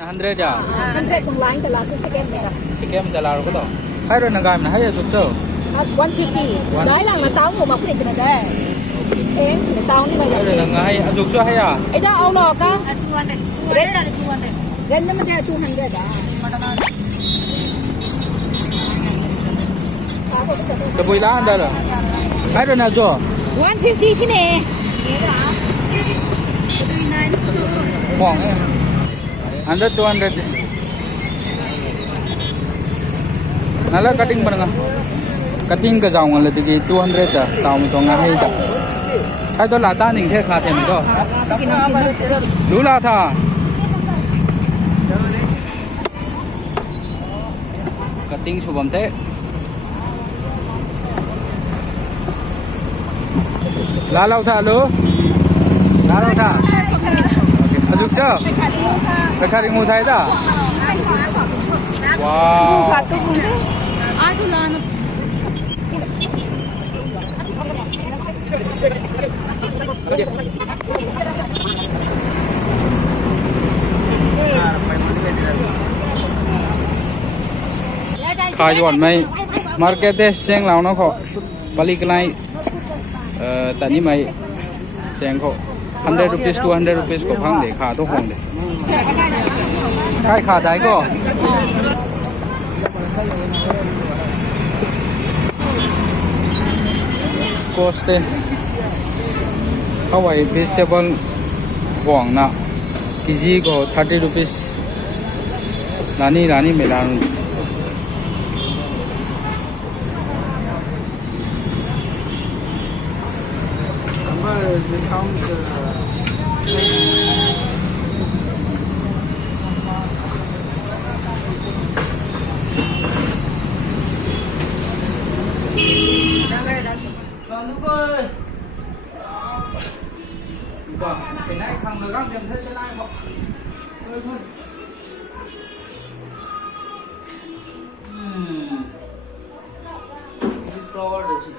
100 ya. 100 kung lain tala tu second mera. Sekian dalar ko to. Hai ron nagay na hay suk so. 150 lain lang na tao mo mapre kana dai. Em si tao ni ba Hai ron nagay azuk so hay ya. Ai da au lo ka 200 ren naman dia 200 ah. Kaboy laan dala. Hai ron na jo. 150 ที่นี่ Kwang eh. 100 200. Nala cutting baranga. Cutting ka jaung ala tigi 200 ta taw mo to nga hay ta. Hai to la ta ning the kha the mi to. Lu la tha. Cutting subam the. La lau tha lu. La lau tha. Azuk cho. Ka khari mu thai ta. Wow. Khai dọn mày market đấy xem nào nó khó balik lại tại như mày xem khó 100 rupees 200 rupees có phang để khá tốt không để khai khá đấy có squash đấy Hawaii vegetable vòng nè kg có 30 rupees lani mấy lần discount cái này thằng được ăn điểm thế sẽ lại không? Flower đấy chứ,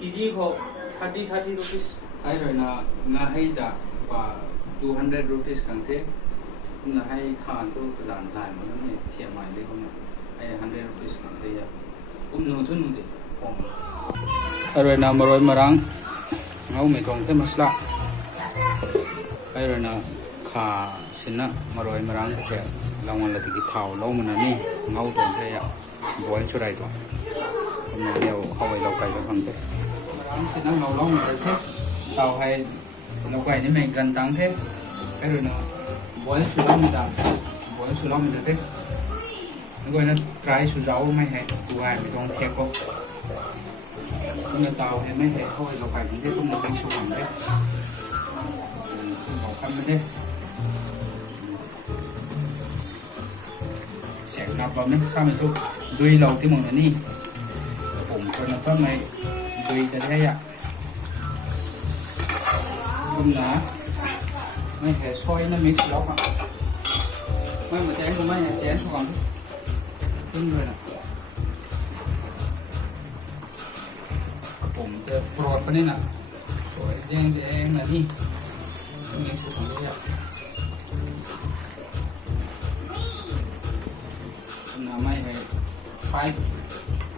kg có 30 rupees. Ai rồi na hay đã và 200 rupees càng thế, na hay khăn thôi cái dàn lại mà nó này thiệt mày đấy không ạ? Ai 100 rupees càng thế ya, nô thôi nô thế, không. Ai rồi na maroi marang, ngau mấy con thế masla. Ai rồi na khá xin na maroi marang cái sẽ lòng là thì cái thảo lâu mà nè ngau tuần thế ya, boil cho đây thôi. Hôm nay đều không phải lâu cày cho thằng thế. Marang xin na ngau lâu mà thế. Tàu hay lâu quay nên mình gần tăng thế cái rồi nó boil su long mình boil su long mình thế nó gọi là trái su rau mấy hệ tụ ai mình không kẹp có nhưng tàu hay mấy hệ thôi lâu quay thế cũng là bánh su hồng thế màu khăn thế sẽ nạp vào đấy sao mình thôi đuôi lâu tí mừng này đi cũng cho nó tốt này đuôi cái thế ạ cũng là mấy hệ xoay nó mix lóc ạ mấy mà chén của mấy hệ chén còn đúng rồi nè cũng prot bên này nè xoay chén là đi mix còn đấy ạ là mấy hệ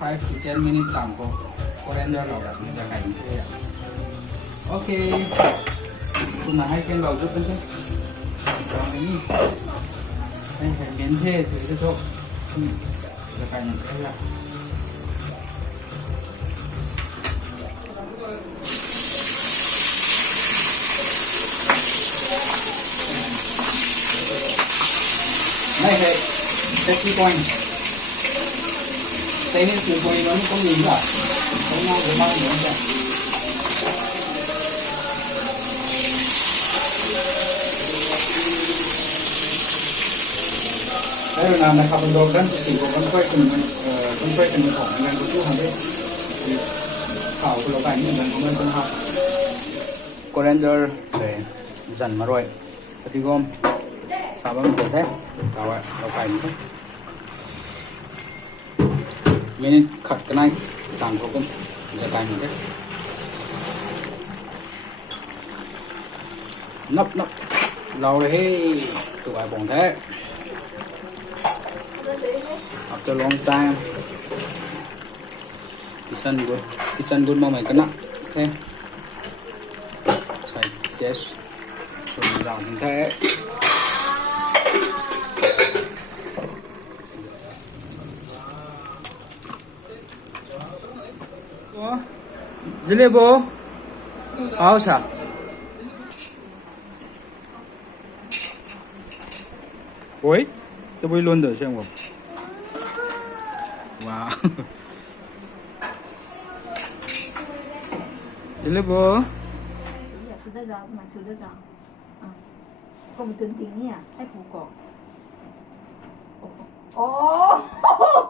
5 to 10 minutes tạm có coriander nào đặt mình ra cảnh thế ạ. Ok, cùng là hai kênh vào giúp bên trên. Còn cái gì? Anh phải miến thê thì cho là cả những cái là này hệ safety point. Đây nên từ quay nó có nhìn cả, có nhau với bao nhiêu cả. Đây là làm carbon dioxide chỉ có con quay cùng thỏ nên có chút hàng đấy thảo của lỗ cảnh như là con con học coriander để dần mà rồi thì gom sao bằng được thế rồi lỗ cảnh thế mình cắt cái này tàn của con giờ cảnh thế nấp lâu đấy tụi ai bỏng thế after a long time. Kitchen good mà mày cân nặng. Okay. Xài test. Chuẩn bị làm hình thế. Jilebo. Áo sao? Ôi, tôi bơi luôn rồi xem không? Wow. Jilebo. Sudah jauh, mas sudah jauh. Kau betul tinggi ya? Buka. Oh,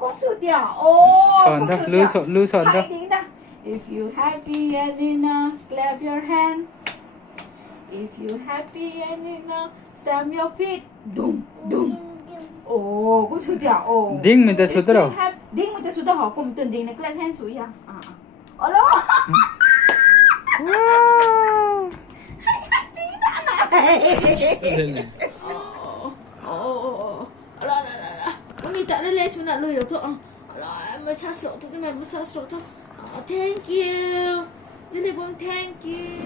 kau sudah. Oh. Sòn đó, lưu sòn đó. If you happy and enough, clap your hand. If you happy and enough, stamp your feet. Dum dum. Oh, kau sudah. Oh. Ding minta sudah đâu? Ding minta sudah. Kau betul ding nak clap hand sudah. Allah. Wow. Mami tak boleh sunat lu tu. Alah, macam sok tu memang besar sok tu. Thank you. Jadi bom thank you.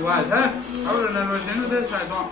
Wah, dah. Apa nak luar sini dah saya tu.